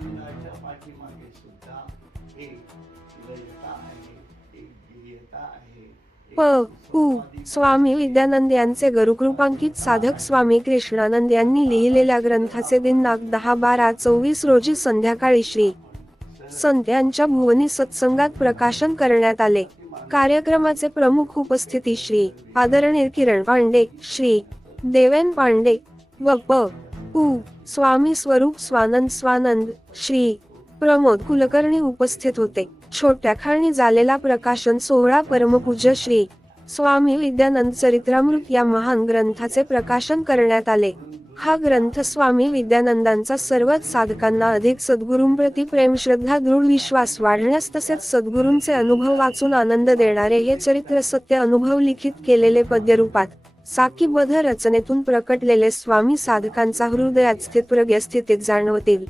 या ब्रह्मांडाच्या पाठीमागे सुद्धा एक लयता आहे एक ध्येयता आहे. प स्वामी विद्यानंद यांचे गुरुकृपांकित साधक स्वामी कृष्णानंद यांनी लिहिलेल्या ग्रंथाचे दिनांक दहा बारा चोवीस रोजी संध्याकाळी श्री. संत यांच्या भुवनी सत्संगात प्रकाशन करण्यात आले. कार्यक्रमाचे प्रमुख उपस्थिती श्री. आदरणीय किरण पांडे श्री. देवेन पांडे व प. उ. स्वामी स्वरूप स्वानंद स्वानंद श्री. प्रमोद कुलकर्णी उपस्थित होते. छोट्या खाणी झालेला प्रकाशन सोहळा परमपूज्य श्री. स्वामी विद्यानंद चरित्रामृत या महान ग्रंथाचे प्रकाशन करण्यात आले. हा ग्रंथ स्वामी विद्यानंदांचा सर्वच साधकांना अधिक सद्गुरूंप्रती प्रेम श्रद्धा दृढ विश्वास वाढण्यास तसेच सद्गुरूंचे अनुभव वाचून आनंद देणारे हे चरित्र सत्य अनुभव लिखित केलेले पद्यरूपात साकीबध रचनेतून प्रकटलेले स्वामी साधकांचा हृदयात स्थित प्रज्ञस्थितीत जाणवतील.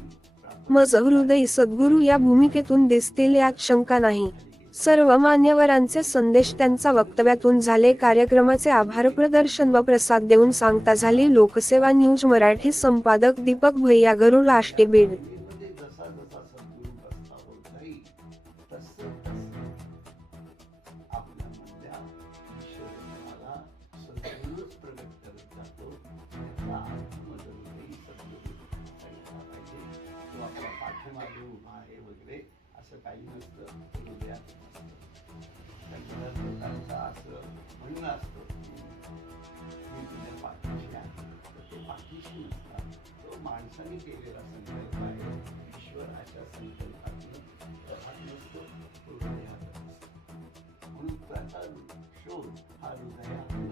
मज हृदयी सद्गुरू या भूमिकेतून दिसतील यात शंका नाही. सर्व मान्यवरांचे संदेश त्यांचा वक्तव्यातून झाले कार्यक्रमाचे आभार प्रदर्शन व प्रसाद देऊन सांगता झाली लोकसेवा न्यूज मराठी संपादक दीपक भैया गरुड आष्टे बीड. पाठीमागे उभा आहे वगैरे असं काही नसतं हृदयात असतं लोकांचं असं म्हणणं असतं मी तुझ्या पाठीशी आहे तर ते पाठीशी नसतात तो माणसाने केलेला संकल्प आहे ईश्वर अशा संकल्पातून हृदयात असतो म्हणून त्याचा शोध हा हृदयात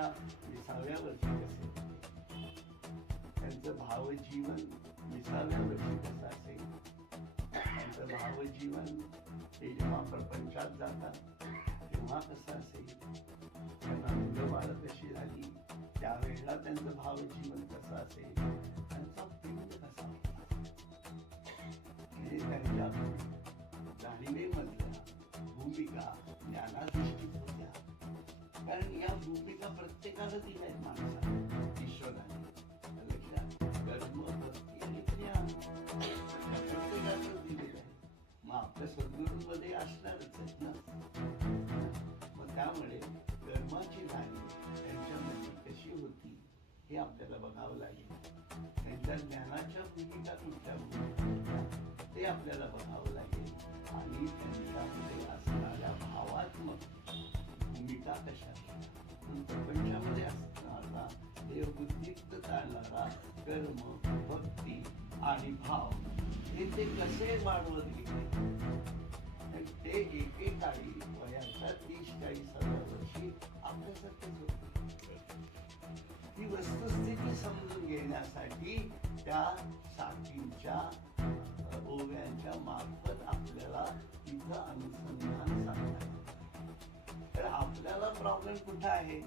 वयाच्या विसाव्या वर्षी कसे त्यांचं भावजीवन विसाव्या वर्षी कसं असेल. त्यांचं भावजीवन ते जेव्हा प्रपंचात जातात तेव्हा कसं असेल? त्यांना मुलं बाळं कशी झाली? त्यावेळेला त्यांचं भावजीवन कसं असेल? त्यांचा प्रेम कसा? हे त्यांच्या जाणीवेमधल्या भूमिका कारण या भूमिका प्रत्येकाला दिल्या आहेत माणसाला ईश्वराने लक्षात कर्म भक्ती आणि क्रिया प्रत्येकाला दिलेलं आहे. मग आपल्या सद्गुरूंमध्ये असणारच आहेत ना. मग त्यामुळे कर्माची जाणीव त्यांच्यामध्ये कशी होती हे आपल्याला बघावं लागेल. त्यांच्या ज्ञानाच्या भूमिका कुठल्या होत्या ते आपल्याला बघावं लागेल. आणि त्यांच्यामध्ये असणाऱ्या देवबुद्धिक्त कर्म भक्ती आणि भाव हे ते कसे वाढवत गेले? ते एकेकाळी वयाच्या तीस चाळीस हजार वर्षी आपल्यासारखेच होते ती वस्तुस्थिती समजून घेण्यासाठी त्या साखींच्या ओव्यांच्या मार्फत आपल्याला तिथं अनुसंधान सांगता तर आपल्याला प्रॉब्लेम कुठं आहे?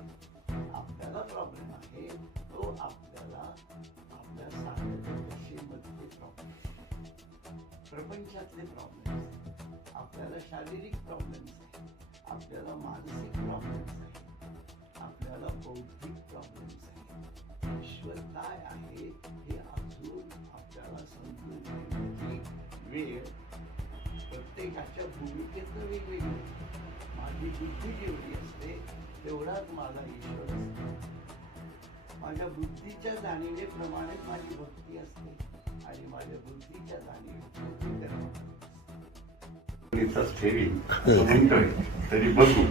आपल्याला प्रॉब्लेम आहे तो आपल्याला आपल्या साधकदशेमधले प्रॉब्लेम प्रपंचातले प्रॉब्लेम्स आपल्याला शारीरिक प्रॉब्लेम्स आपल्याला मानसिक प्रॉब्लेम्स आपल्याला बौद्धिक प्रॉब्लेम्स आहे ईश्वर काय आहे हे अजून आपल्याला समजून घेण्याची वेळ प्रत्येकाच्या भूमिकेतनं वेगवेगळी माझी बुद्धी जेवढी असते तेवढाच माझा ईश्वर असतो माझ्या बुद्धीच्या जाणीवेप्रमाणे माझी भक्ती असते. आणि माझ्या बुद्धीच्या म्हणतोय तरी बघू.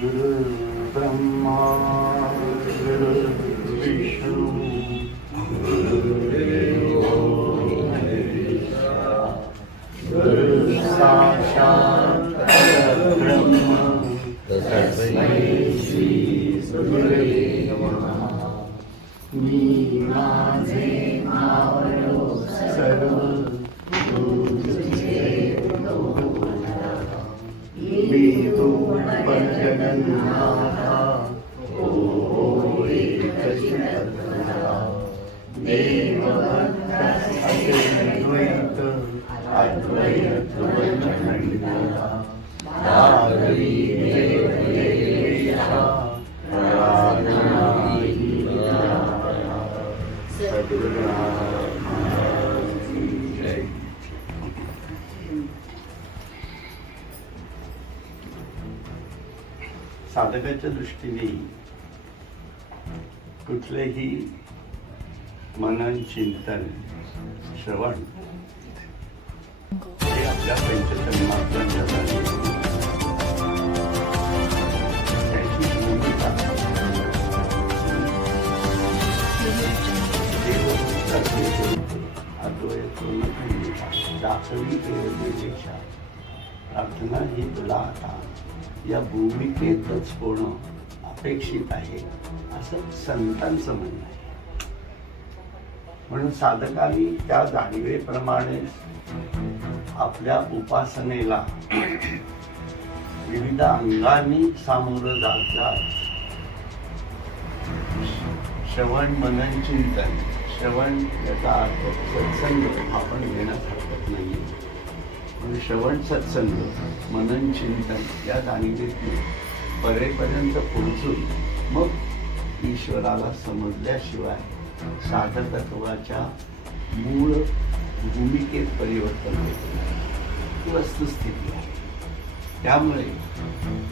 गुरु ब्रह्मा देव अद्वैत अद्वैत नागरी साधकाच्या दृष्टीने कुठलेही मनन चिंतन श्रवण. हे आपल्या पंचतन्मात्रांच्या भूमिका दाखवी देवेशा प्रार्थना ही तुला आता या भूमिकेतच होणं अपेक्षित आहे असं संतांचं म्हणणं आहे. म्हणून साधकांनी त्या जाणीवेप्रमाणे आपल्या उपासनेला विविध अंगांनी सामोरं जातात श्रवण मनन चिंतन श्रवण याचा अर्थ सत्संग आपण घेण्यास हरकत नाही म्हणून श्रवण सत्संग मनन चिंतन या जाणीवेतून परेपर्यंत पोहोचून मग ईश्वराला समजल्याशिवाय साधकत्वाच्या मूळ भूमिकेत परिवर्तन होते नाही. ही वस्तुस्थिती आहे. त्यामुळे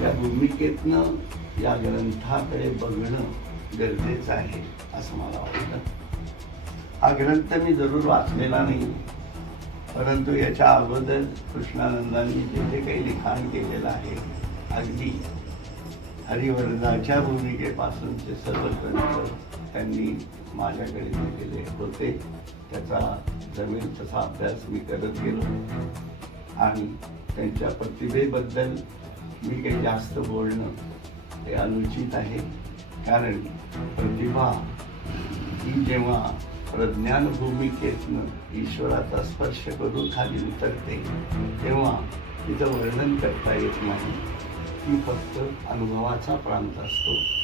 या भूमिकेतनं या ग्रंथाकडे बघणं गरजेचं आहे असं मला वाटतं. हा ग्रंथ मी जरूर वाचलेला नाही परंतु याच्या अगोदर कृष्णानंदांनी जे जे काही लिखाण केलेलं आहे अगदी हरिवर्धाच्या भूमिकेपासूनचे सर्व ग्रंथ त्यांनी माझ्याकडे दिलेले होते त्याचा जमीन तसा अभ्यास मी करत गेलो. आणि त्यांच्या प्रतिभेबद्दल मी काही जास्त बोलणं हे अनुचित आहे. कारण प्रतिभा ही जेव्हा प्रज्ञान भूमिकेतनं ईश्वराचा स्पर्श करून खाली उतरते तेव्हा तिचं वर्णन करता येत नाही. ती फक्त अनुभवाचा प्रांत असतो.